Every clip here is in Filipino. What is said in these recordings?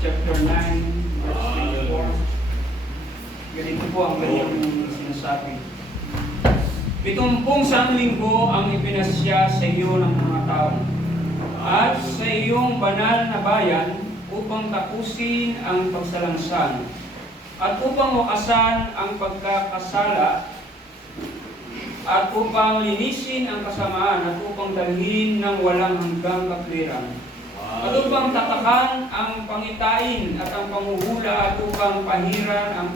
chapter 9, verse 24. Ganito po ang kanyang sinasabi. 70 linggo ang ipinasya sa iyo ng mga tao at sa iyong banal na bayan upang tapusin ang pagsalansan at upang wakasan ang pagkakasala at upang linisin ang kasamaan at upang dalhin ng walang hanggang katwiran at upang tatakan ang pangitain at ang panghuhula at upang pahiran ang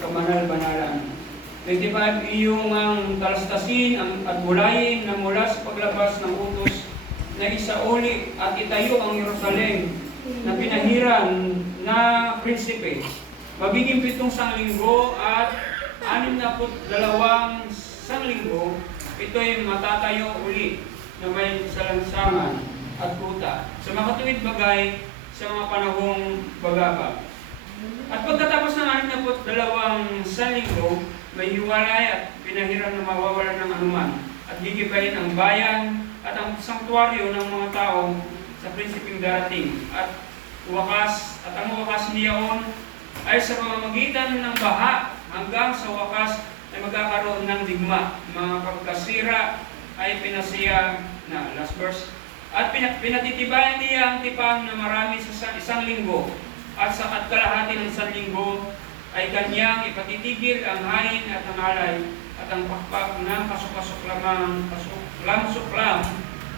kabanal-banalan. 25, iyong ang talastasin at bulayin na mula sa paglabas ng utos na isauli at itayo ang Jerusalem na pinahiran na prinsipe. Magiging 7 sanglinggo at 62 sanglinggo, ito'y matatayo uli na may salansangan at kuta sa makatuwid bagay sa mga panahong bagabag. At pagkatapos ng 62 sanglinggo, may hiwalay at pinahiran na mawawalan ng anuman at gigibayin ang bayan at ang sanktuaryo ng mga tao sa prinsiping darating at ang wakas niyaon ay sa pamamagitan ng baha hanggang sa wakas ay magkakaroon ng digma. Mga pagkasira ay pinasiya na last verse at pinatitibayan niya ang tipang na marami sa isang linggo at sa kalahati ng isang linggo ay kanyang ipatitigil ang hain at ang alay at ang pakpak ng kasuklam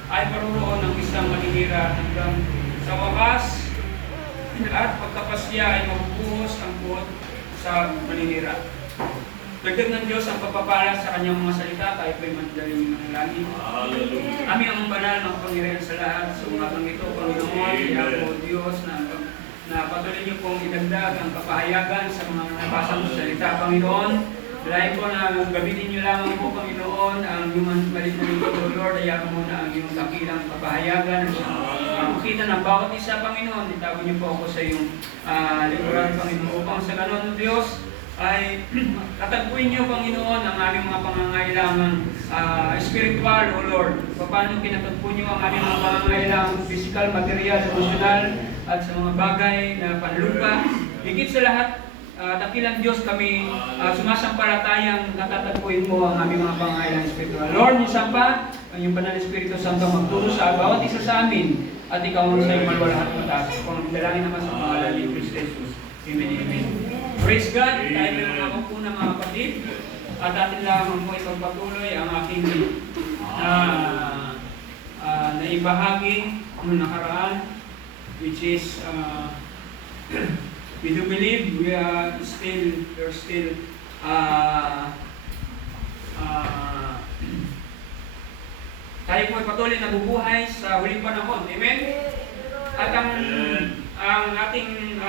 ay paruroon ng isang maninira hanggang sa wakas at pagkapasya ay mabubuhos ang puot sa maninira. Dagdag ng Diyos ang pagpapala sa kanyang mga salita, tayo po'y madaling manalangin. Aming ang banal ng Panginoon sa lahat. Sa umagang ito, Panginoon, kaya po Diyos na patuloy niyo pong idagdag ang kapahayagan sa mga nabasang salita, Panginoon. Dahil po na gamitin niyo lamang po, Panginoon, ang iyong malit na ito, Lord, ayaw mo na ang iyong dakilang kapahayagan. Makita ng bawat isa, Panginoon, itago niyo po ako sa iyong likuran, Panginoon, upang sa ganon, Diyos, ay katagpuin niyo, Panginoon, ang aming mga pangangailangan spiritual, O Lord. Paano kinatagpo niyo ang aming mga pangangailangan physical, material, emotional, at sa mga bagay na panlupa. Higit sa lahat, dakilang Diyos kami sumasampalatayang natatagpuin mo ang aming mga pangangailangan spiritual. Lord, minsan pa, ang iyong Banal Espiritu Santo magturo sa bawat isa sa amin at ikaw ang sa iyong malwalahat mataas. Kung dalangin naman sa pangalan ni Cristo Jesus. Amen. Amen. Praise God, tayo may mga po na mga kapatid at atin lamang po itong patuloy ang aking naibahagi noong nakaraan, which is we do believe we're still tayo po ay patuloy na bubuhay sa huling panahon. Amen? At ang ating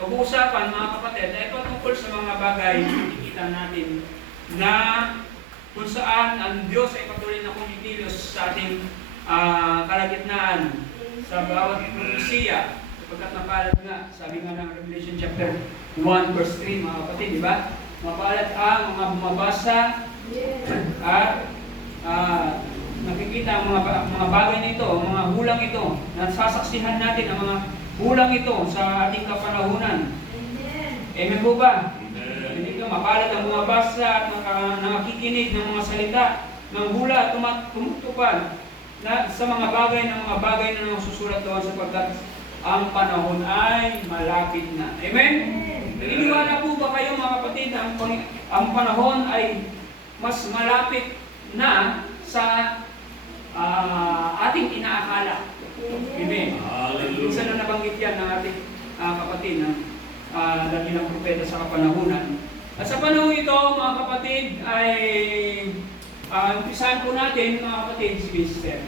pag-uusapan, mga kapatid, ay patungkol sa mga bagay na nakikita natin na kung saan ang Diyos ay patuloy na kumikilos sa ating kalagitnaan sa bawat propesiya. Sapagkat napalad nga, sabi nga ng Revelation chapter 1 verse 3, mga kapatid, di ba? Mapalad ang mga bumabasa at nakikita ang mga bagay na ito, ang mga hulang ito, nasasaksihan natin ang mga hulang ito sa ating kapanahunan. Amen po ba? Hindi ka mapalad ang mga basa at nakikinig ng mga salita ng hula at tumutupad na sa mga bagay na nasusulat doon sapagkat ang panahon ay malapit na. Amen? Naniniwala po ba kayo, mga kapatid, ang panahon ay mas malapit na sa ating inaakala? Amen. Minsan na nabanggit yan ng ating kapatid ng dakilang propeta sa kapanahunan. At sa panahon ito, mga kapatid, ay umpisahan po natin, mga kapatid, si Mr.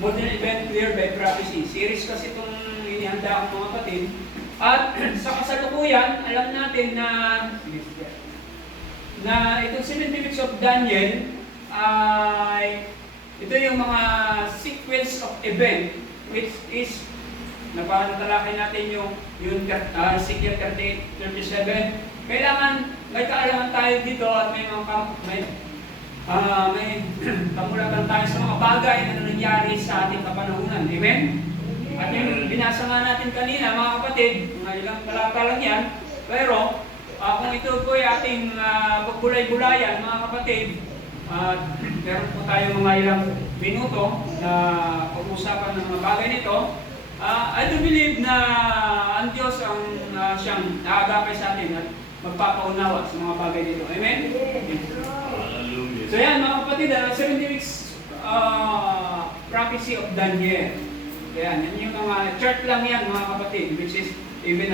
Modern Event Clear by Prophecy. Series kasi itong inihanda ko, mga kapatid. At sa kasalukuyan, alam natin na itong 70 weeks of Daniel ay ito yung mga sequence of event which is napatalakay natin yung Ezekiel 37. Kailangan may kaalaman tayo dito at may kamulatan tayo sa mga bagay na nangyari sa ating kapanahunan. Amen? At yung binasa nga natin kanina, mga kapatid, mga ilang talata lang yan, pero kung ito po ay ating pagbulay-bulayan, mga kapatid, meron po tayo mga ilang minuto na pag-usapan ng mga bagay nito. I do believe na ang Diyos ang siyang naagapay sa atin at magpapaunawa sa mga bagay nito. Amen? So yan, mga kapatid, 70 weeks prophecy of Daniel. Yan yung mga chart lang yan, mga kapatid, which is even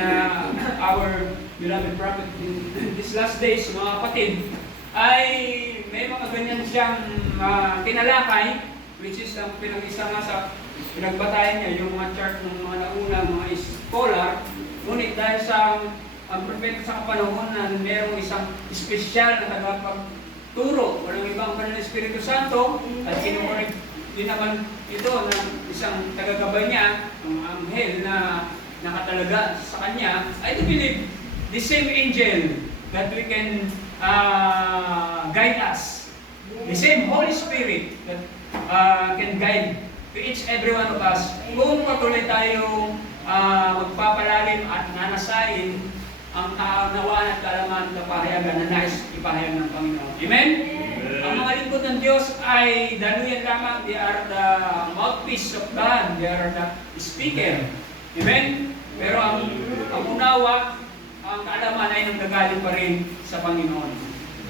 our beloved prophet in these last days, mga kapatid, ay may mga ganyan siyang tinalakay, which is ang pinag-isa nga sa pinagbatayan niya, yung mga chart ng mga nauna, mga scholar. Ngunit dahil sa ang propeta sa kapanahon na mayroong isang espesyal na tagapagturo, walang ibang pa ng Espiritu Santo, at kinukurik din naman ito ng isang tagagabay niya, ang anghel na nakatalaga sa kanya. I do believe the same angel that we can guide us, the same Holy Spirit that can guide to each every one of us kung patuloy tayo magpapalalim at nanasain ang kaunawaan at kaalaman at kapahayagan na nais ipahayag ng Panginoon. Amen? Ang mga lingkod ng Diyos ay daluyan lamang. They are the mouthpiece of God. They are the speaker. Amen? Pero ang unawa, ang kaalaman ay nanggagaling pa rin sa Panginoon.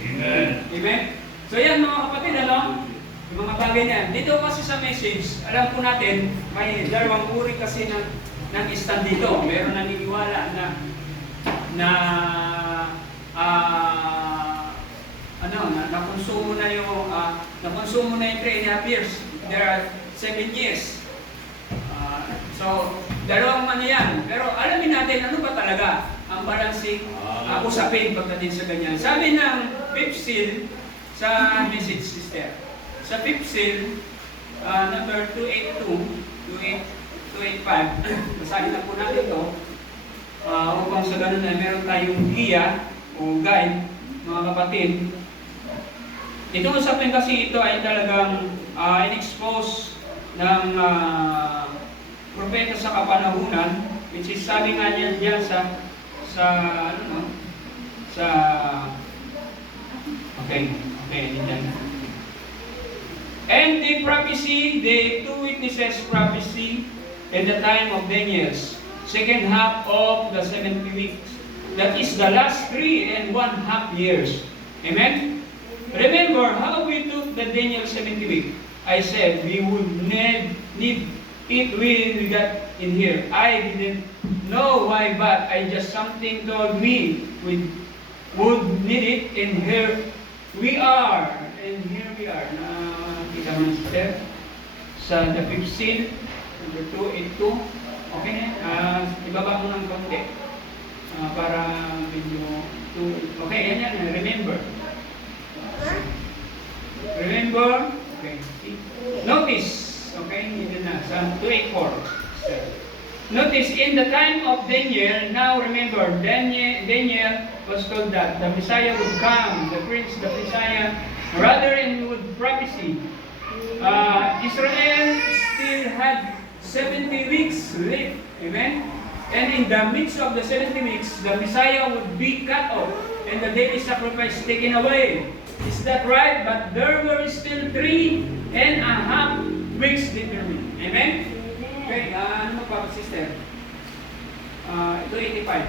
Amen? Amen? So yan, mga kapatid, yung mga bagay na yan. Dito kasi sa message, alam po natin, may dalawang uri kasi ng stand dito. Meron naniniwala nakonsumo na yung 3.5 years. There are 7 years. So, dalawang yan. Pero alamin natin ano ba talaga ang balancing usapin pagdating sa ganyan. Sabi ng fifth seal sa message sister. Sa fifth seal, number 282, 285, basahin na po natin ito. Upang sa ganun na meron tayong giya o guide, mga kapatid. Itong usapin kasi ito ay talagang in-expose ng propeta sa kapanahunan, which is sabi nga niya diyan and the prophecy, the two witnesses prophecy in the time of Daniel's second half of the 70 weeks. That is the last 3.5 years. Amen? Remember how we took the Daniel 70 week. I said we would need it when we got in here. I didn't know why, but something told me we would need it, and here we are. And here we are. Nakita mo sister sa the 5th seal, number 282. Okay na? Ibaba mo ng konti. Para medyo... Okay, yan. Remember. Remember. Okay. See? Notice. Okay, yun na. Sa 284. Notice, in the time of Daniel, now remember, Daniel was told that the Messiah would come, the Messiah, rather in would prophecy. Israel still had 70 weeks left. Amen? And in the midst of the 70 weeks, the Messiah would be cut off and the daily sacrifice taken away. Is that right? But there were still 3.5 weeks determined. Amen? Okay, ano pa, sister? Ito 85.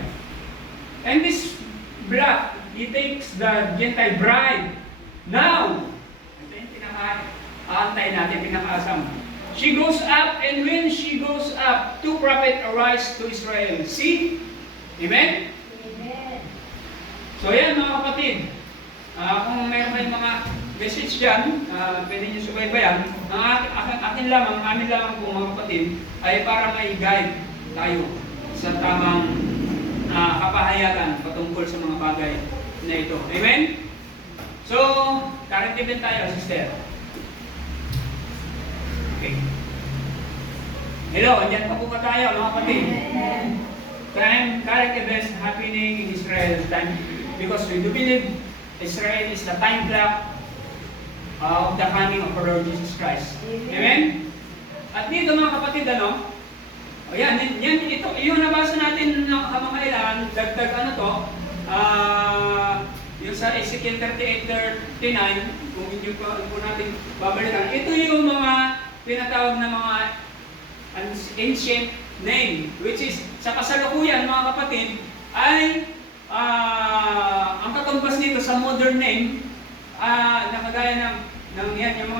And this black, he takes the Gentile bride. Now, ito yung pinaka-aantay natin, pinaka-asam. She goes up, and when she goes up, two prophets arise to Israel. See? Amen? Amen. So yan, mga kapatid. Kung mayroon kayong mga message dyan, pwede nyo subaybayan. Amin lamang po mga kapatid, ay para may guide tayo sa tamang kapahayagan patungkol sa mga bagay na ito. Amen? So, current event tayo, sister. Okay. Hello, andyan pa po ba tayo, mga kapatid? Current events happening in Israel time, because we do believe Israel is the time clock of the coming of our Lord Jesus Christ. Amen? At dito, mga kapatid, O yan, ito, yung nabasa natin ng kamakailan, dagdag ano to, yung sa Ezekiel 38:39, kung hindi po natin babalikan, ito yung mga pinatawag na mga ancient name, which is sa kasalukuyan mga kapatid, ay ang katumbas nito sa modern name, nakagaya ng yan, yung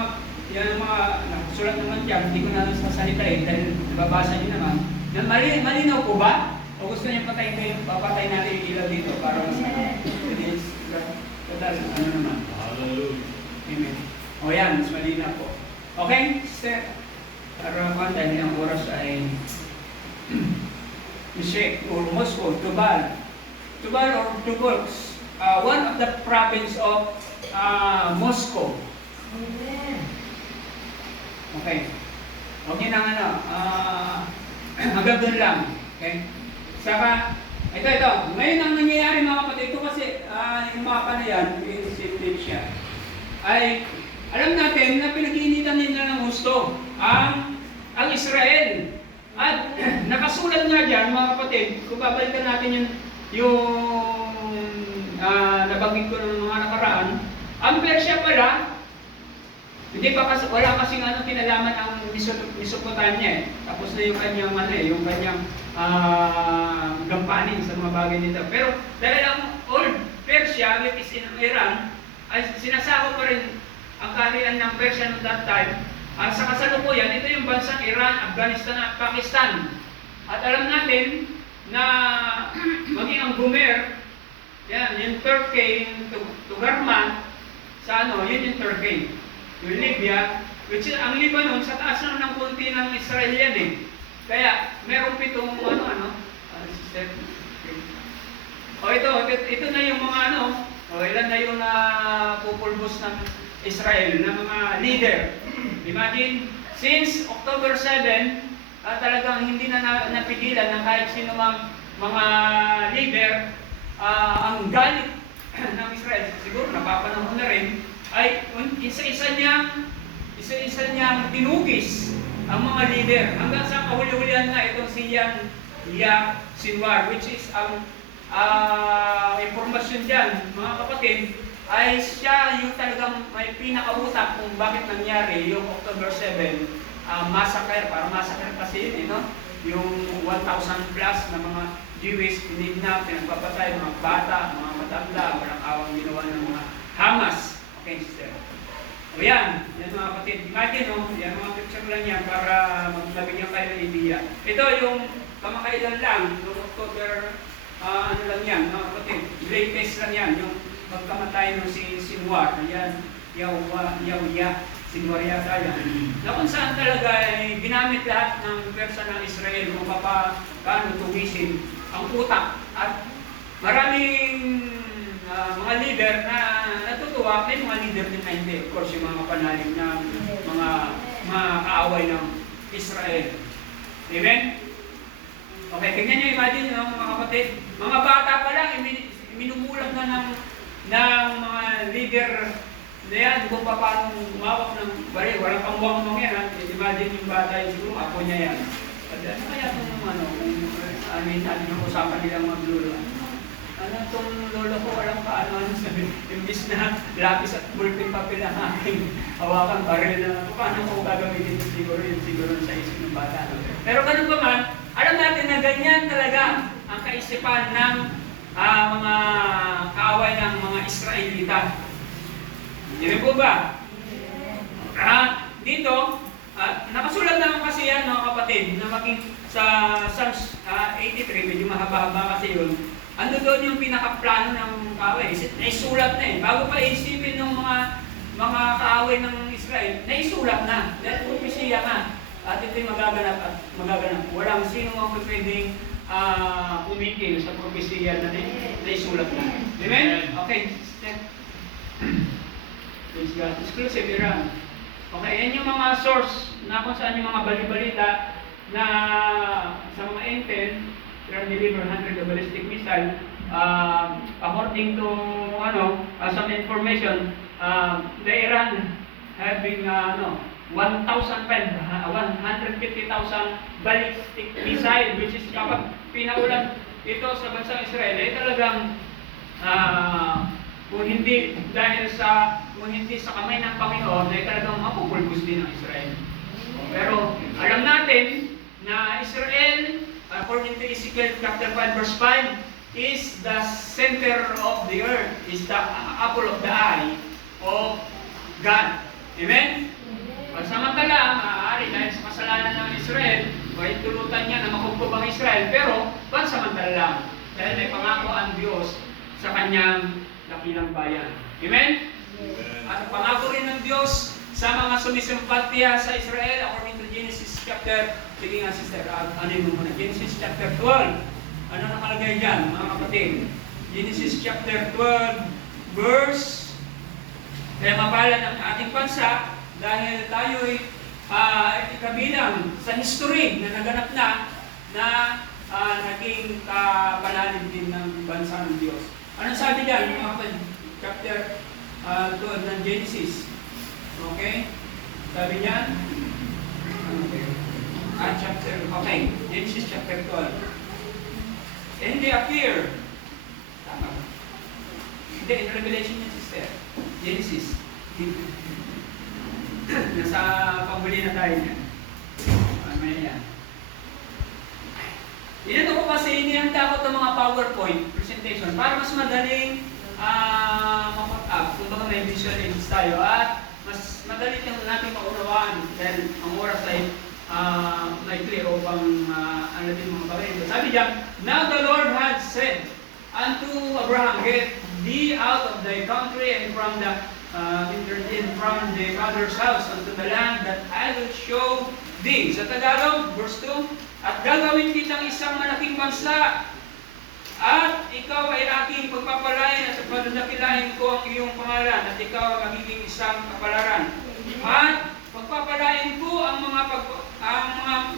mga nakasulat naman dyan, hindi ko na sasalitain dahil nababasa nyo naman, na malinaw po ba? O gusto niyo papatay natin yung ilaw dito para mas ano naman? Hallelujah. Amen. O yan, mas malinaw po. Okay? Para dahil ang oras ay Meshek or Moscow, Tubal or Tobolsk, one of the province of Moscow. Okay. Okay na ano, hanggang doon lang. Okay? Saka, ito. Ngayon ang nangyayari mga kapatid, ito kasi yung mapa na yan, yung siya, ay alam natin na pinag-iinitan nila ng gusto ang Israel. At nakasulat nga dyan mga kapatid, kung babalikan natin yung nabanggit ko ng mga nakaraan, ang Persia pala, hindi pa kasi, wala kasing kinalaman ang Mesopotamia eh. Tapos na yung kanyang yung kanyang gampanin sa mga bagay nito. Pero dahil ang Old Persia, which is in Iran, ay sinasako pa rin ang kaharian ng Persia noong that time. Sa kasalukuyan, ito yung bansang Iran, Afghanistan at Pakistan. At alam natin na maging ang Gomer, yan, yung Turkey, yung Tugarman, yun yung Turkey. Yung Libya, which is, ang Lebanon, sa taas lang ng konti ng Israel yan eh. Kaya, meron pitong sister. Ito na yung mga ilan na yung pupulbos ng Israel, na mga leader. Imagine, since October 7, talagang hindi na napigilan ng kahit sino mga leader, ang galit ng Israel, siguro napapanahon na rin, ay isa-isa niyang tinugis ang mga leader hanggang sa kahuli-hulihan na itong si Yahya Sinwar, which is ang impormasyon dyan mga kapatid, ay siya yung talagang may pinakautak kung bakit nangyari yung October 7 massacre, para massacre kasi yun, yung 1,000 plus na mga Jewish pinidnap, pinagpapatay, mga bata, mga matanda, walang awang ginawa ng mga Hamas. Okay, sister. O yan mga kapatid. Imagine, yan mga picture lang yan para maglabigyan kayo ng idea. Ito yung kamakailan lang, noong October, lang yan, mga kapatid. Latest lang yan, yung pagkamatay ng si Sinwar. Yan, Yahya Sinwar yata yan. Na kung saan talaga ginamit lahat ng persa ng Israel kung paano tuwisin ang utak. At maraming mga leader na natutuwa, may mga leader din na hindi. Of course, yung mga kapanalig na mga kaaway ng Israel. Amen? Okay, tingnan nyo, imagine mga kapatid. Mga bata pa lang, minumulang na ng mga leader na yan, kung paano umawak ng baril. Walang pangwang yan. Imagine yung bata, yung siguro ako niya yan. Ano kaya itong usapan nilang magluluan? Itong lolo ko, walang paano sabi. Imbis na lapis at bulpin papel ang aking hawakan baril na paano ko gagamitin siguro sa isip ng bata. Pero ganun pa man, alam natin na ganyan talaga ang kaisipan ng mga kaaway ng mga Israelita. Hindi po ba? Dito, nakasulat naman kasi yan mga kapatid, na maging sa Psalms 83, medyo mahaba-haba kasi yun. Ano doon yung pinaka-plano ng kaaway? Naisulat na eh. Bago pa isipin ng mga kaaway ng Israel, naisulat na. Dahil propesya na. At ito'y magaganap at magaganap. Walang sino ang pwedeng pumikil sa propesya na naisulat na. Amen? Okay. Praise God. Exclusive Iran. Okay, yan yung mga source na kung saan yung mga balibalita na sa mga intel, Iran deliver 100 ballistic missile. According to some information, the Iran having 150,000 ballistic missile, which is kapag pinaulan ito sa bansang Israel, ay talagang kung hindi sa kamay ng Panginoon, ay talagang mapupulbos din ang Israel. Pero alam natin na Israel, according to Ezekiel chapter 5 verse 5, is the center of the earth, is the apple of the eye of God. Amen? Pansamantala, maaari dahil sa kasalanan ng Israel, ay tulutan niya na makupkob ang Israel, pero pansamantala lang. Dahil may pangako ang Diyos sa kanyang dakilang bayan. Amen? At pangako rin ng Diyos sa mga sumisimpatya sa Israel, according to Genesis chapter, sige nga sister, ano mo muna, Genesis chapter 12. Ano nakalagay dyan, mga kapatid? Genesis chapter 12, verse, kaya mapalan ang ating bansa, dahil tayo'y kabilang sa history na naganap na naging kapalalim din ng bansa ng Diyos. Anong sabi dyan, mga kapatid? Chapter 12 ng Genesis. Okay? Sabi niyan, Genesis chapter 12. And they appear. Tama ba? Hindi, in Revelation yan, sister. Genesis. Nasa panghuli na tayo niyan. Ano yan? Inito ko kasi inihanda ko itong mga PowerPoint presentation para mas madaling ma-put-up. Kung baka may visual aids tayo at mas madali natin maunawaan dahil ang oras ay may clear upang ano din mga bagay. Sabi diyan, now the Lord had said unto Abraham, get thee out of thy country and from the father's house unto the land that I will show thee. Sa Tagalog, verse 2, at gagawin kitang isang malaking bansa at ikaw ay aking pagpapalain at pagdakilain ko ang iyong pangalan at ikaw ang magiging isang kapalaran. At pagpapalain ko ang mga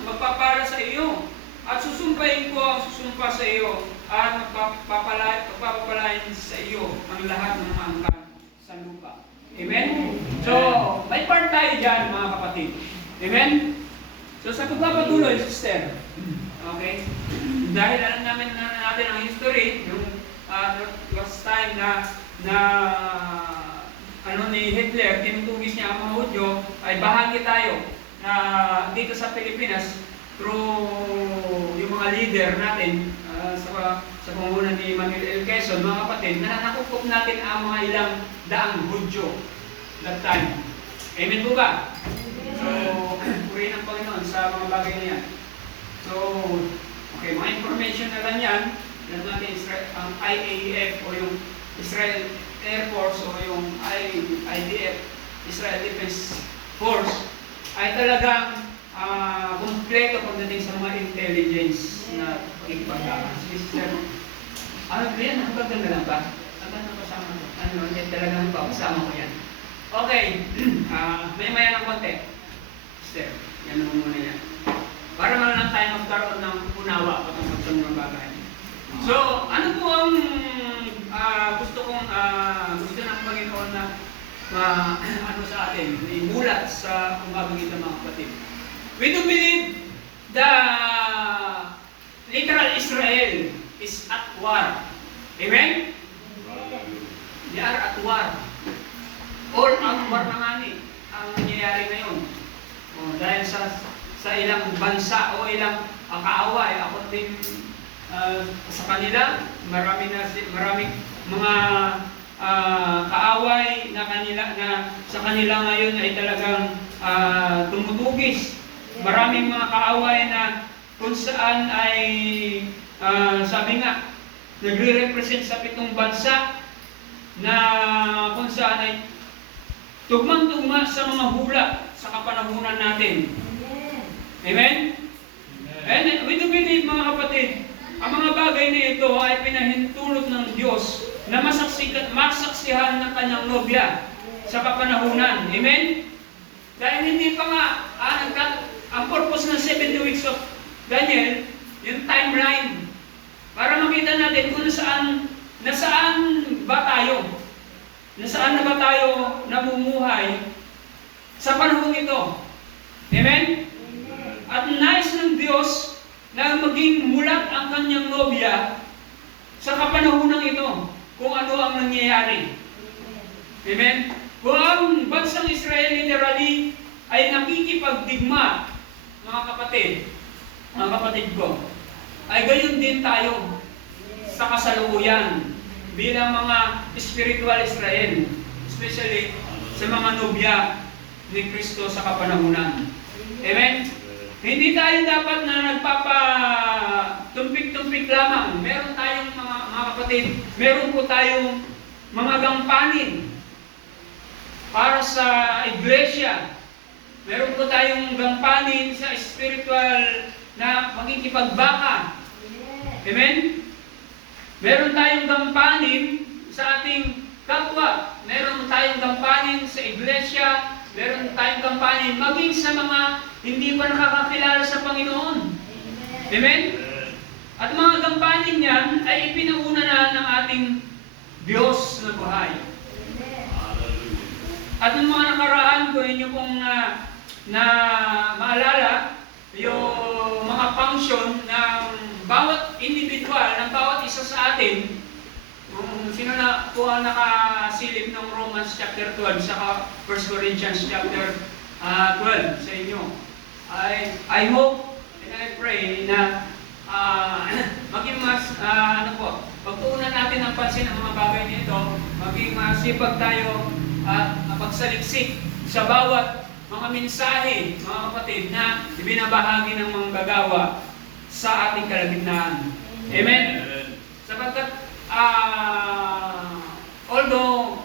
magpapala sa iyo at susumpain ko ang susumpa sa iyo at magpapapalain sa iyo ang lahat ng mga angkan sa lupa. Amen? So, may part tayo dyan mga kapatid. Amen? So, sa pagpapatuloy, sister, okay? Dahil alam natin ang history, yung last time na ni Hitler, tinutugis niya ang mga Hudyo, ay bahagi tayo na dito sa Pilipinas through yung mga leader natin sa pangunan ni Manuel L. Quezon, mga kapatid, na nakukop natin ang mga ilang daang Hudyo that time. Amen po ba? So, purihin ang Panginoon sa mga bagay na yan. So, okay, mga information na lang yan, alam natin ang IAF o yung Israel Air Force o yung IDF, Israel Defense Force, ay talagang kumpleto pagdating sa mga intelligence na pagkikipagdakan. Sister, ano yan? Nakapagdan na lang ba? Ano na kasama ko? Ano, yan talagang kasama ko yan. Okay, may ng konti. Sister, yan naman muna yan. Para man lang tayo magkaroon ng unawa patungkol sa mga bagay. So, ano po ang gusto ng Panginoon na ano sa atin, imulat sa kumabagit ng mga kapatid. We do believe the literal Israel is at war. Amen? They are at war. All out war na nga ang nangyayari ngayon. Dahil sa ilang bansa o ilang kaaway, ako din sa kanila, maraming mga kaaway na sa kanila ngayon ay talagang tumutugis. Maraming mga kaaway na kung saan ay sabi nga, nagre-represent sa 7 bansa na kung saan ay tugmang-tugma sa mga hula sa kapanahunan natin. Amen? And we do believe, mga kapatid, ang mga bagay na ito ay pinahintulot ng Diyos na masaksihan ng kanyang nobya sa kapanahunan. Amen? Dahil hindi pa nga, ang purpose ng 70 weeks of Daniel, yung timeline, para makita natin kung nasaan ba tayo namumuhay sa panahon ito. Amen? At nais ng Diyos na maging mulat ang kanyang nobya sa kapanahunang ito kung ano ang nangyayari. Amen? Kung ang bansang Israel literally ay nakikipagdigma, mga kapatid ko, ay gayon din tayo sa kasalukuyan bilang mga spiritual Israel, especially sa mga nobya ni Kristo sa kapanahunan. Amen? Hindi tayo dapat na nagpapatumpik-tumpik lamang. Meron tayong mga kapatid, meron po tayong mga gampanin para sa iglesia. Meron po tayong gampanin sa spiritual na magkikipagbaka. Amen? Meron tayong gampanin sa ating kapwa. Meron tayong gampanin sa iglesia. Meron tayong gampanin maging sa mga hindi pa nakakakilala sa Panginoon. Amen? At mga gampanin yan ay ipinauna na ng ating Diyos na buhay. At ng mga nakaraan ko inyo pong na maalala yung mga function ng bawat individual, ng bawat isa sa atin. Sino na po ang nakasilip ng Romans chapter 12 sa 1 Corinthians chapter 12 sa inyo? I hope and I pray na maging mas pagtuunan natin ang pansin ang mga bagay nito, maging masipag tayo at mapagsaliksik sa bawat mga mensahe, mga kapatid, na ibinabahagi ng mga gagawa sa ating kalagitnaan. Amen? Sapagkat although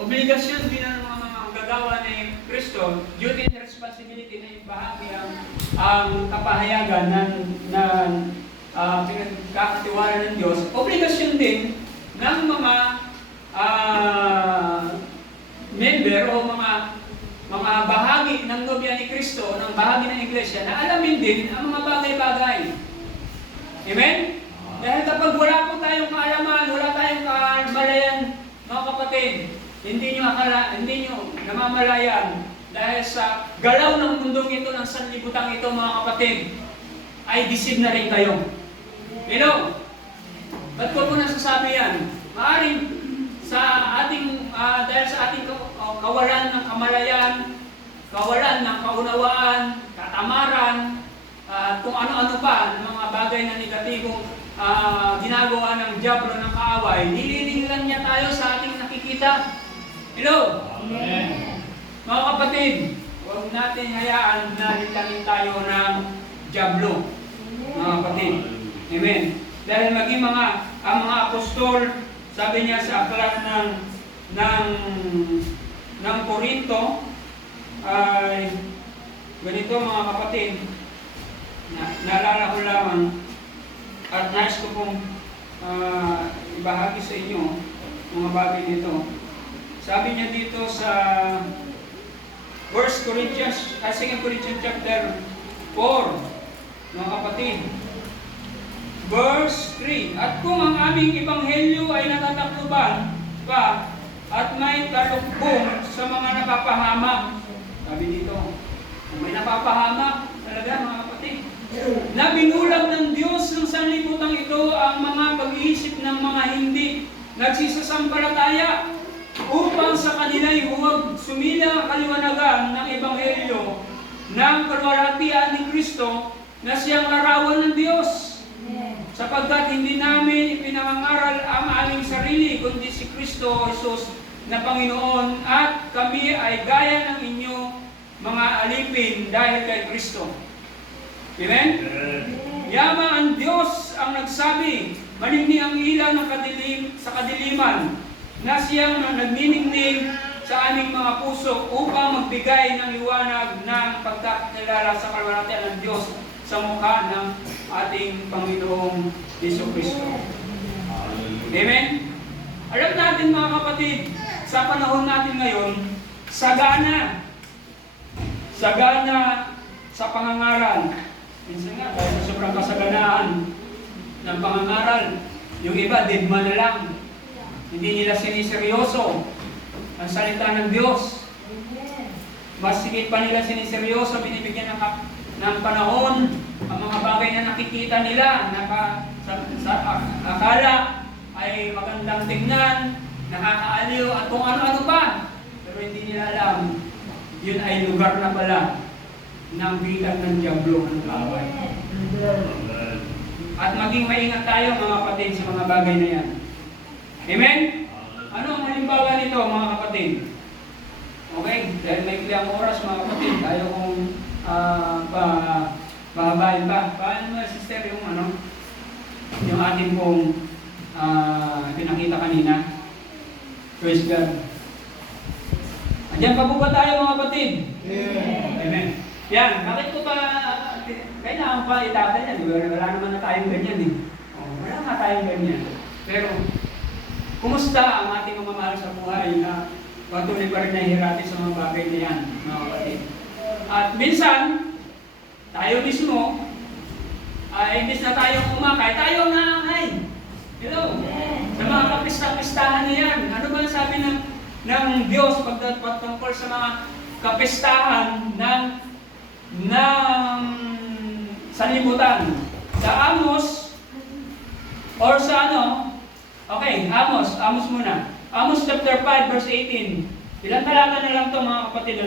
obligasyon din ng mga gagawa ni Kristo, duty and responsibility na ibahagi ang kapahayagan na pinagkakatiwala ng Diyos, obligasyon din ng mga member o mga bahagi ng nobya ni Kristo, ng bahagi ng iglesia, na alamin din ang mga bagay-bagay. Amen? Dahil kapag wala po tayong kaalaman, wala tayong kamalayan, mga kapatid, hindi nyo namamalayan dahil sa galaw ng mundong ito, ng sanlibutan ito, mga kapatid, ay deceive na rin kayo. Hello? Ba't ko po nasasabi yan? Maaaring sa ating, dahil sa ating kawalan ng kamalayan, kawalan ng kaunawaan, katamaran, kung ano-ano pa, mga bagay na negatibong ginagawa ng diablo ng kaaway, nililinglan niya tayo sa ating nakikita. Hello? Amen. Mga kapatid, huwag natin hayaan na nilangin tayo ng diablo. Mga kapatid. Amen. Dahil maging ang mga apostol, sabi niya sa aklat ng Korinto, ay ganito, mga kapatid, naalala ko lamang at nais ko pong ibahagi sa inyo mga bagay nito. Sabi niya dito sa 2 Corinthians chapter 4, mga kapatid, verse 3, at kung ang aming ebanghelyo ay natatakluban pa at may talukbong sa mga napapahamak, sabi dito, kung may napapahamak talaga, mga kapatid, na binulag ng Diyos ng sanlibutan ito ang mga pag-iisip ng mga hindi nagsisasampalataya, upang sa kanila'y huwag sumila ang kaliwanagan ng ebanghelyo ng kalwalhatian ni Kristo na siyang larawan ng Diyos. Sapagkat hindi namin ipinangangaral ang aming sarili, kundi si Kristo Jesus na Panginoon, at kami ay gaya ng inyo mga alipin dahil kay Kristo. Amen? Yama ang Diyos ang nagsabi, maningning ang ilaw ng sa kadiliman, na siyang nagniningning sa aming mga puso upang magbigay ng liwanag ng pagkakilala sa kalwalhatian ng Diyos sa mukha ng ating Panginoong Jesucristo. Amen? Alam natin, mga kapatid, sa panahon natin ngayon, sagana sa pangangaral. Minsan nga, dahil sa sobrang kasaganaan ng pangangaral, yung iba, deadma na lang. Hindi nila siniseryoso ang salita ng Diyos. mas higit pa nila siniseryoso, binibigyan ng panahon ang mga bagay na nakikita nila, sa akala ay magandang tingnan, nakakaaliw, at kung ano-ano pa. Pero hindi nila alam, yun ay lugar na pala ng bilang ng Diablo ng kaaway. At maging maingat tayo mga kapatid sa mga bagay na yan. Amen? Ano ang halimbawa nito mga kapatid? Okay, dahil may kailang oras mga kapatid, tayo kung pahabain pa. Paano mo sister yung ating pong pinakita kanina? Praise God. Andiyan pa po ba tayo mga kapatid? Yeah. Amen. Yan, bakit ko pa kailangan pa itapon yan? Wala naman na tayong ganyan eh. Wala nga tayong ganyan. Pero, kumusta ang ating mga mahal sa buhay na patuloy pa rin nahihirapi sa mga bagay na yan, mga kapatid? At minsan, tayo mismo, imbis na tayong umakay, tayo nakakay. Hello? Sa mga kapista-pistahan na yan. Ano ba sabi ng Diyos pagtungkol sa mga kapistahan ng sanlibutan? Sa Amos, or sa okay, Amos muna. Amos chapter 5 verse 18. Ilang talata na lang to mga kapatid,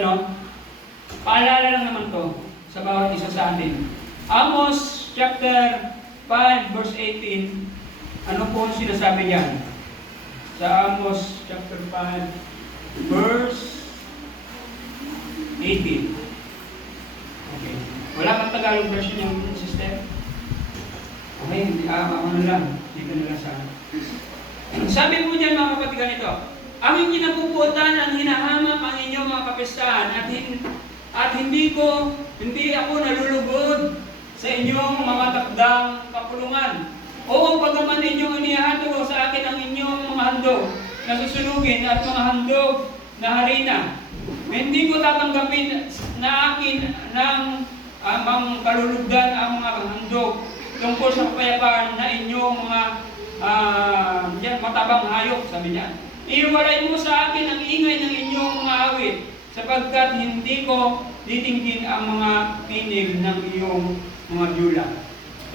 Paalala lang naman to sa bawat isa sa atin. Amos chapter 5 verse 18. Ano po ang sinasabi diyan? Sa Amos chapter 5 verse 18. Okay. Wala kang Tagalog version yung sister? Okay, ano lang. Dito na lang sana. Sabi po niyan mga kapatid ganito, ang inyong kinapuputan, ang hinahamak ang inyong mga kapistahan at hindi ako nalulugod sa inyong mga takdang kapulungan. Oo, pagkaman inyong inihahandog sa akin ang inyong mga handog na susunugin at mga handog na harina. Hindi ko tatanggapin na akin ng mga kalulugdan ang mga handog tungkol sa kapayapaan na inyong mga matabang hayop, sabi niya. Iwalay mo sa akin ang ingay ng inyong mga awit, sapagkat hindi ko titinggin ang mga tinig ng iyong mga dula.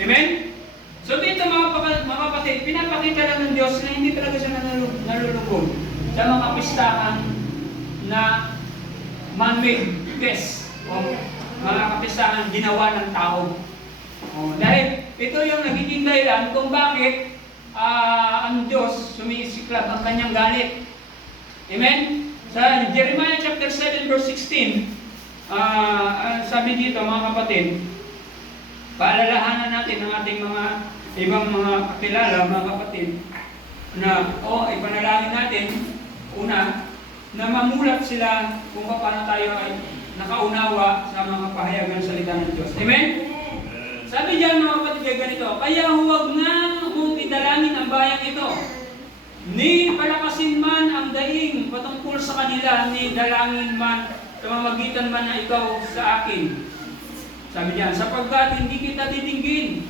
Amen? So dito mga kapatid, pinapakita lang ng Diyos na hindi talaga siya nalulugod sa mga pistahan na man-made fest o mga kapistahan ginawa ng tao. Dahil ito yung nagiging dahilan kung bakit ang Diyos sumisiklab ang kanyang galit. Amen? Sa Jeremiah chapter 7 verse 16, sabi dito mga kapatid, paalalahanan natin ang ating mga ibang mga kakilala, mga kapatid, na ipanalangin natin, una, na mamulat sila kung paano tayo ay nakaunawa sa mga pahayagan salita ng Diyos. Amen? Sabi diyan mga kapatid ganito, kaya huwag nga mong idalangin ang bayang ito, ni palakasin man ang daing patungkol sa kanila, ni dalangin man, pamamagitan man na ikaw sa akin. Sabi diyan, sapagkat hindi kita titinggin.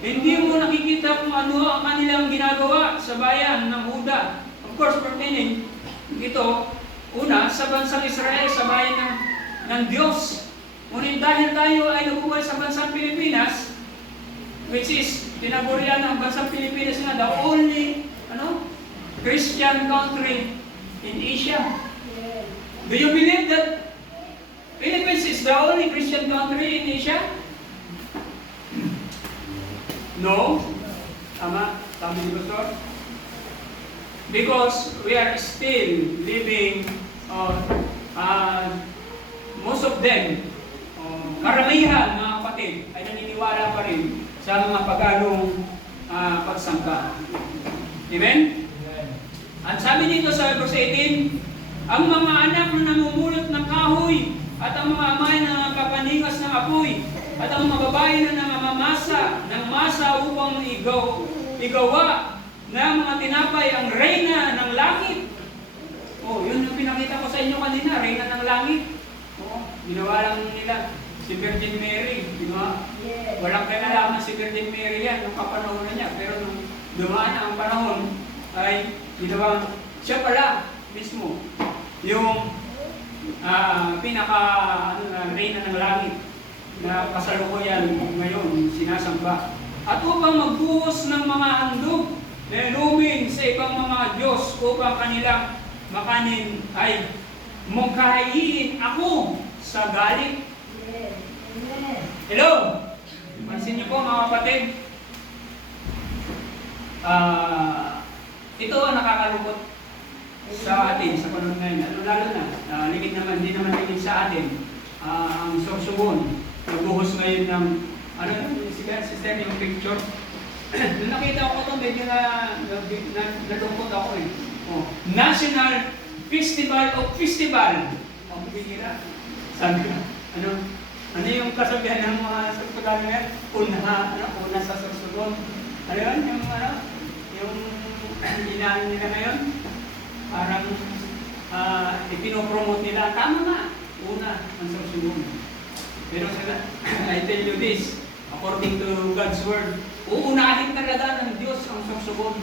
Hindi mo nakikita kung ano ang kanilang ginagawa sa bayan ng Huda. Of course, pertaining ito, una, sa bansang Israel, sa bayan ng Diyos. Ngunit dahil tayo ay nabuhay sa bansang Pilipinas, which is, tinagurian ng bansang Pilipinas na the only Christian country in Asia. Do you believe that Philippines is the only Christian country in Asia? No? Tama? Tama ni Pastor? Because we are still living, most of them, karamihan mga kapatid, ay naniniwala pa rin sa mga paganong pagsangka. Amen? At sabi dito sa verse 18, ang mga anak na namumulot ng kahoy at ang mga amay na kapaningas ng apoy at ang mga babae na namamasa ng masa upang igawa ng mga tinapay ang reyna ng langit. Yun yung pinakita ko sa inyo kanina, reyna ng langit. Ginawa lang nila si Virgin Mary, di ba? Walang kinalaman si Virgin Mary yan nung kapanahon na niya, pero nung dumaan ang panahon ay ginawa siya pala mismo yung pinaka reyna ng langit na kasalukuyan ngayon sinasamba. At upang magbuhos ng mga handog na inumin sa ibang mga Diyos upang kanilang makanin ay mungkahiin ako sa galit. Hello? Pansin niyo po mga kapatid, ito ang nakakalungkot sa atin sa panahon ngayon. Lalo na, ligid naman, hindi naman ligid sa atin. Ang sorsogon, nagbuhos ngayon ng, sister, yung picture. Nung nakita ko ito, medyo nalungkot ako eh. National Festival of Festival. Bigila. Sabi ko, ano yung kasabihan ng mga sorsogon ngayon? Una sa sorsogon. Ano yun? Yung inahan nila ngayon? Parang ipinopromote nila. Tama nga. Una, ang sorsogon. Pero I tell you this, according to God's Word, uunahin talaga ng Diyos ang sorsogon.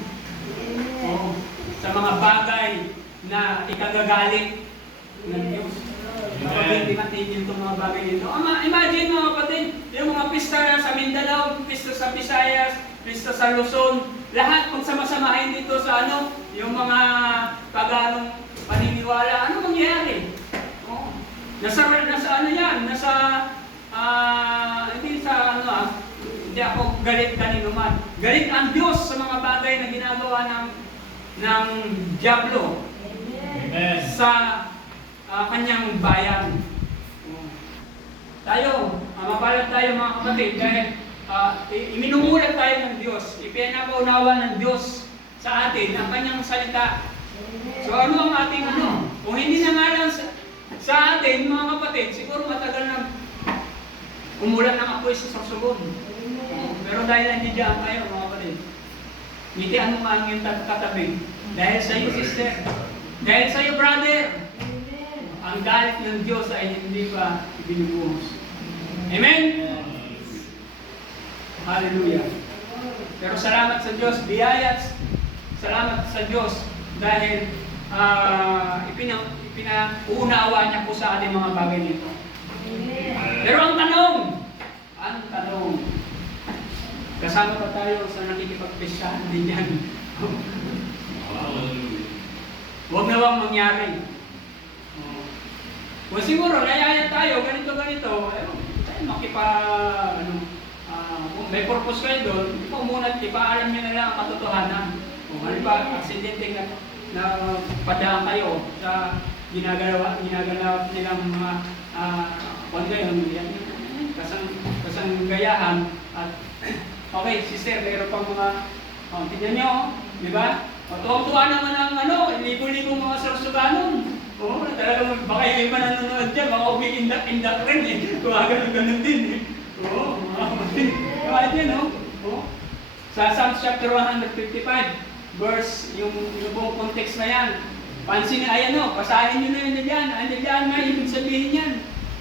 Sa mga bagay na ikagagalit ng Diyos. Kapag hindi matigil itong mga bagay dito. Imagine mga kapatid, yung mga pista sa Mindanao, pista sa Visayas, pista sa Luzon, lahat magsama-samahin dito sa yung mga paganong paniniwala. Ano mangyayari? Nasa yan, hindi ako galit kanino man. Galit ang Diyos sa mga bagay na ginagawa ng Diablo sa kanyang bayan. Tayo, mapalad tayo mga kapatid dahil iminumulat tayo ng Diyos, ipinapaunawa ng Diyos sa atin ang kanyang salita. So ano ang ating Kung hindi na nga lang sa atin mga kapatid, siguro matagal na umulan ng apoy sa sorsogon. Pero dahil nandiyan kayo mga kapatid, ngitian mo nga ang iyong katabi. Dahil sa iyo sister, dahil sa iyo brother, ang galit ng Diyos ay hindi pa binubuhos. Amen? Hallelujah. Pero salamat sa Diyos, biyaya, salamat sa Diyos dahil ipinauunawa niya po sa ating mga bagay nito. Pero ang tanong, kasama pa tayo sa nakikipagpisyahan din yan. Huwag na bang mangyari. Kung siguro, nayaya tayo, ganito, kung may purpose kayo doon, ipaalam nyo na lang ang katotohanan. Kung halimbawa, aksidente na padaan kayo sa ginagalaw nilang mga kasanggayahan at okay, sister, mayroon pang mga tignan nyo, di ba? Tuwang-tuwa naman ang libo-libo mga sorsoganon. Talagang baka yung iba nanonood dyan, baka umiindak-indak rin eh. Kung ganun din eh. Mga kapatid. Kahit yan, sa Psalms chapter 155, verse, yung buong context na yan. Pansin, basahin nyo na yun dyan. Andiyan nga, ibig sabihin yan.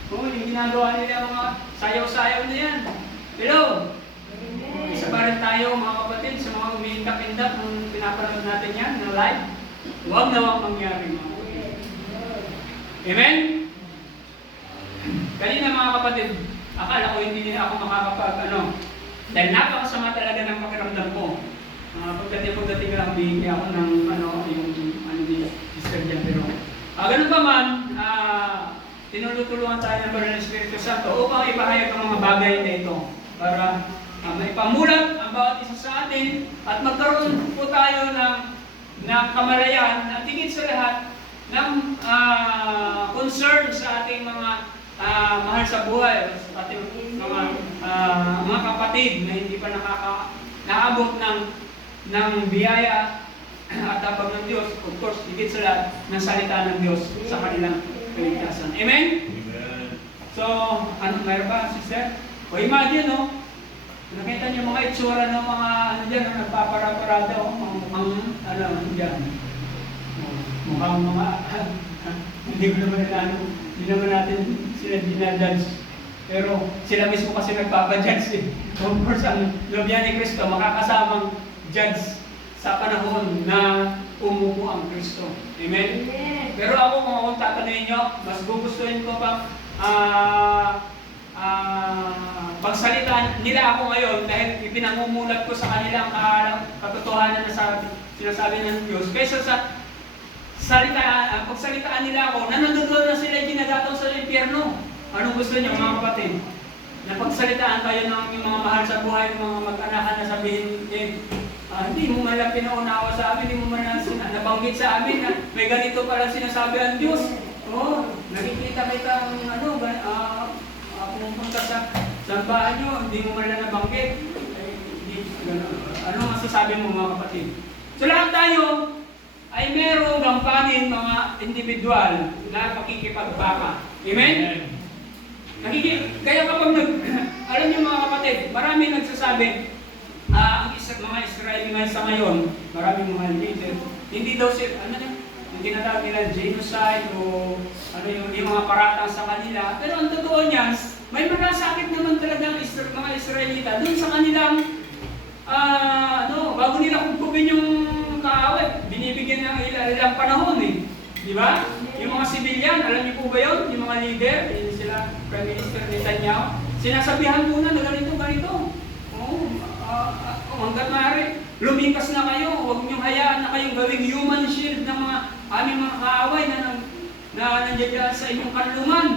Yung ginagawa nila mga sayaw-sayaw na yan. Hello? Isa pa rin tayo mga kapatid sa mga umiindak-indak nung pinapanood natin yan na live. Huwag na huwag mangyari mga kapatid. Amen? Kanina mga kapatid, akala ko hindi ako makakapag dahil napakasama talaga ng pakiramdam ko. Pagdating ka lang, bihingi ako ng yung sister dyan. Pero, ganun pa man, tinulutulungan tayo ng Banal na Espiritu Santo upang ipahayag ang mga bagay na ito para maipamulat ang bawat isa sa atin at magkaroon po tayo ng kamalayan at higit sa lahat ng concern sa ating mga mahal sa buhay, sa ating mga kapatid na hindi pa nakaabot ng biyaya at tabag ng Diyos, of course, higit sa lahat ng salita ng Diyos sa kanilang kaligtasan. Amen? Amen. So, mayroon ba, sister? O imagine, nakita niyo mga itsura ng mga nagpapara-parada, mukhang, dyan. Mukhang mga, hindi naman natin sila dinadance. Pero sila mismo kasi nagpapa-judge eh. Of course, ang Lobyan ni Cristo makakasamang judge sa panahon na umupo ang Kristo. Amen? Pero ako, kung tatanungin nyo, mas gugustuhin ko pang pagsalitaan nila ako ngayon dahil ipinangumulat ko sa kanilang katotohanan na sinasabi ng Diyos. Kaysa sa pagsalitaan nila ako, nanunod na sila ginagataw sa impyerno. Anong gusto niyo mga kapatid? Na pagsalitaan kayo ng mga mahal sa buhay, ng mga mag-anakan na sabihin, hindi mo man lang pinaunawa sa amin, hindi mo man lang nabanggit sa amin na may ganito pala sinasabi ang Diyos. Nakikita kita pumunta sa sambahan nyo, hindi mo man lang nabanggit. Ano masasabi mo mga kapatid? So lahat tayo ay merong gampanin mga individual na pakikipagbaka. Amen? Kaya kapag alam niyo mga kapatid, marami nagsasabi, ang mga Israeli ngayon sa ngayon, maraming mga leader, hindi daw yung tinatawag nila genocide o yung mga paratang sa kanila. Pero ang totoo niyan, may malasakit naman talaga ang mga Israelita doon sa kanilang bago nila kugpubin yung kaaway, binibigyan ng ilang panahon Di ba? Yung mga sibilyan, alam niyo po ba yun? Yung mga leader, yun sila, Prime Minister Netanyahu, sinasabihan muna na ganito. Hanggat maaari, lumikas na kayo, huwag niyong hayaan na kayong gawing human shield ng mga aming mga kaaway na nandiyan sa inyong kanlungan.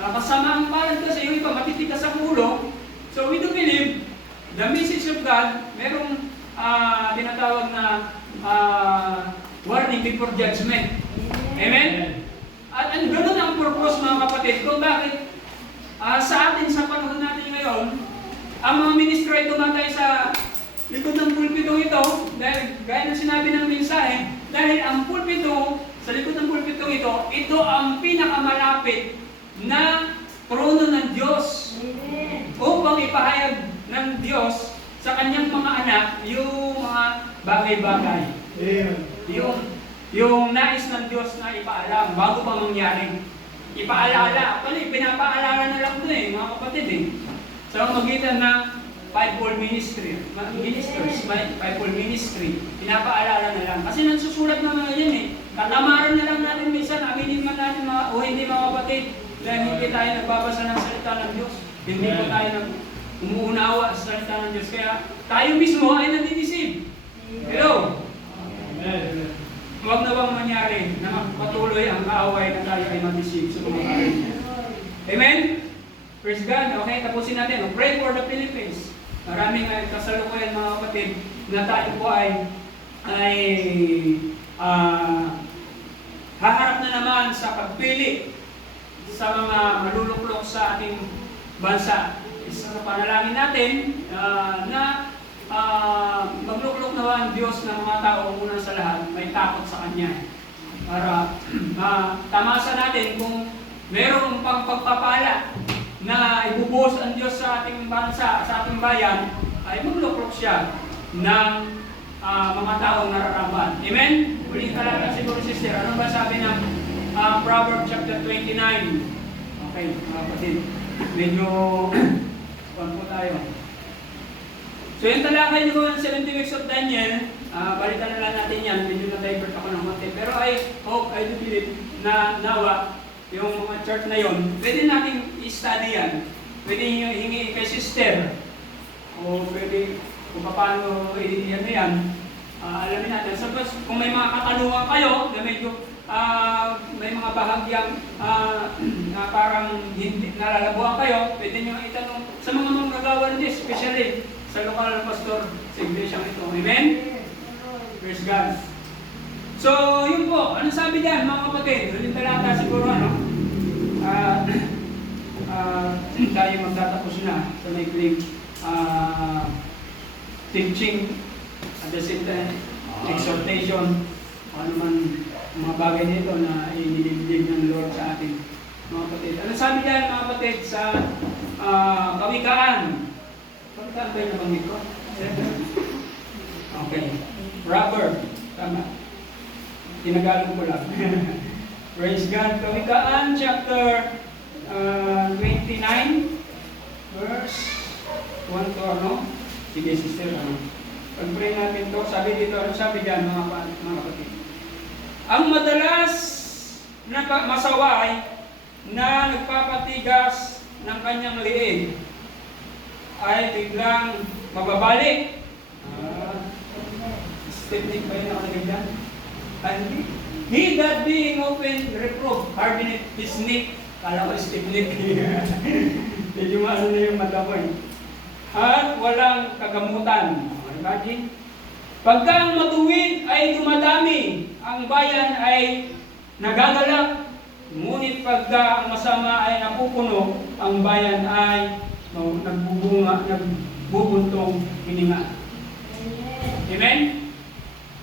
Kasama ang palad kasi yung iba matitigas sa ulo. So we do believe the message of God, merong tinatawag na warning before judgment. Amen? At ganoon ang purpose mga kapatid kung bakit sa atin sa panahon natin ngayon, ang mga ministro ay tumatay sa likod ng pulpitong ito dahil gaya ng sinabi ng mensahe, dahil ang pulpito, sa likod ng pulpitong ito ang pinakamalapit na trono ng Diyos upang ipahayag ng Diyos sa kanyang mga anak yung mga bagay-bagay. Yung nais ng Diyos na ipaalam bago pa mangyari. Ipaalala. Pinapaalala na lang ito mga kapatid Sa magitan ng fivefold ministry, fivefold ministry, pinapaalala na lang. Kasi nagsusulat naman yan Katamaran na lang natin minsan, aminin man natin hindi mga kapatid, dahil hindi tayo nagbabasa ng salita ng Diyos. Hindi po tayo umuunawa sa salita ng Diyos. Kaya tayo mismo ay nandidisib. Hello? Amen. Huwag na bang mangyari na patuloy ang kaaway na tayo ay madisib sa mga kaaway. Amen? Praise God. Okay, tapusin natin. Pray for the Philippines. Maraming kasalukuyan mga kapatid na tayo po ay haharap na naman sa pagpili sa mga maluluklok sa ating bansa. Sa panalangin natin na magluklok na ang Diyos ng mga tao muna sa lahat, may takot sa Kanya. Para tamasa natin kung mayroong pagpapala na ibubuhos ang Diyos sa ating bansa, sa ating bayan, ay magluklok siya ng mga taong nararapat. Amen? Ulit ka lang siguro sister, ano ba sabi ng Proverbs chapter 29? Okay, mga kapatid, medyo kuwan po tayo. So yung talakay nyo ng 70 weeks of Daniel, balikan na lang natin yan, medyo na-divert ako ng konti. Pero I hope, I do believe na nawa, yung mga chart na yon, pwede natin i-study yan. Pwede nyo hingi kay sister. O pwede kung paano yan. Alamin natin. Suppose kung may mga katanungan kayo na medyo may mga bahagyang na parang hindi nalalabuan kayo, pwede nyo itanong sa mga manggagawa ng Diyos, especially sa lokal pastor sa iglesyang ito. Amen? Praise God. So, yun po. Anong sabi diyan mga kapatid? Ulit talata siguro tayo magtatapos na sa maikling teaching at the same time exhortation ano man mga bagay nito na inilibig ng Lord sa atin mga kapatid. Ano sabi diyan mga kapatid sa Kawikaan? Kawikaan ba yung nabanggit ko? Okay. Proverb. Tama. Tinagalog ko lang. Praise God. Kawikaan chapter 29 verse 1 to Sige sister, Pag-pray natin to, sabi dito, ano sabi dyan mga kapatid? Ang madalas na masaway na nagpapatigas ng kanyang liig ay biglang mababalik. Stepnik ba yun nakalagay dyan? He that being open reproof, hardened his neck. Kala ko stepnik. Medyo maano na yung mata ko eh. At walang kagamutan. Imagine. Pagka ang matuwid ay dumadami, ang bayan ay nagagalak. Ngunit pagka ang masama ay napupuno, ang bayan ay nagbubuntong hininga. Amen?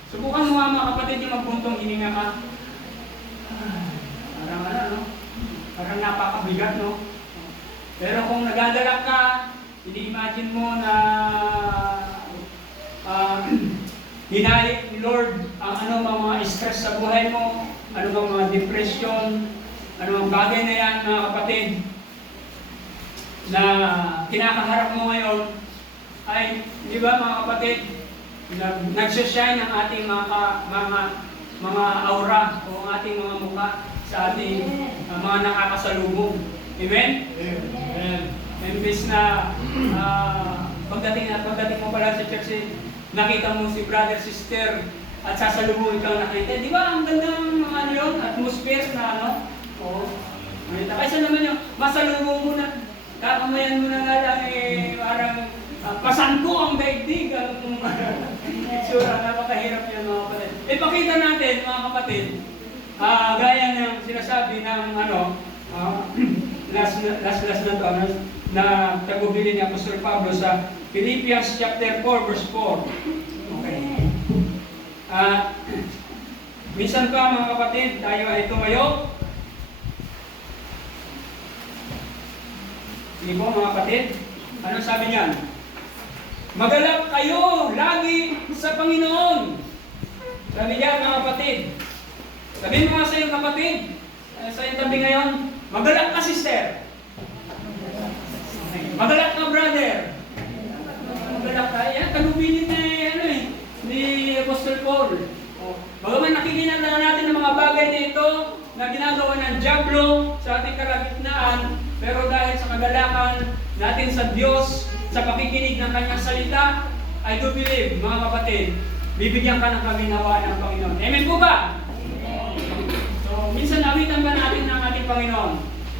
Subukan mo mga kapatid yung magbuntong hininga ka. Parang ano, no? Parang napakabigat, no? Pero kung nagagalak ka, ini-imagine mo na hinahit ni Lord ang mga stress sa buhay mo, mga depression, mga bagay na yan mga kapatid na kinakaharap mo ngayon ay, di ba mga kapatid, nagsashine ang ating mga aura o ang ating mga mukha sa ating mga nakakasalubong. Amen? Amen. Imbes na pagdating mo pala sa church, nakita mo si brother, sister, at sasalubungin kang nakita. Di ba ang gandang mga yun, atmosphere na ano? Oo. Kaysa naman yung masalubong mo na, kakamayan mo na nga lang parang pasanto ang daigdig. Sure, napakahirap yan mga kapatid. Ipakita natin mga kapatid, gaya ng sinasabi ng last na to, na tagubili ni Apostol Pablo sa Philippians chapter 4 verse 4. Okay. Minsan pa mga kapatid, tayo ay tumayo. Hindi po mga kapatid, anong sabi niyan? Magalak kayo lagi sa Panginoon. Sabi niya mga kapatid. Sabihin mo nga sa iyong kapatid, sa iyong tabi ngayon, magalak ka sister. Magalak ka brother. Magalak ka. Yan, tagubilin ni Apostol Paul. Bagaman nakikita natin ang mga bagay na ito na ginagawa ng dyablo sa ating kalagitnaan, pero dahil sa kagalakan natin sa Diyos, sa pakikinig ng Kanyang salita, I do believe, mga kapatid, bibigyan ka ng kaminawa ng Panginoon. Amen po ba? So, minsan awitan ba natin ng ating Panginoon?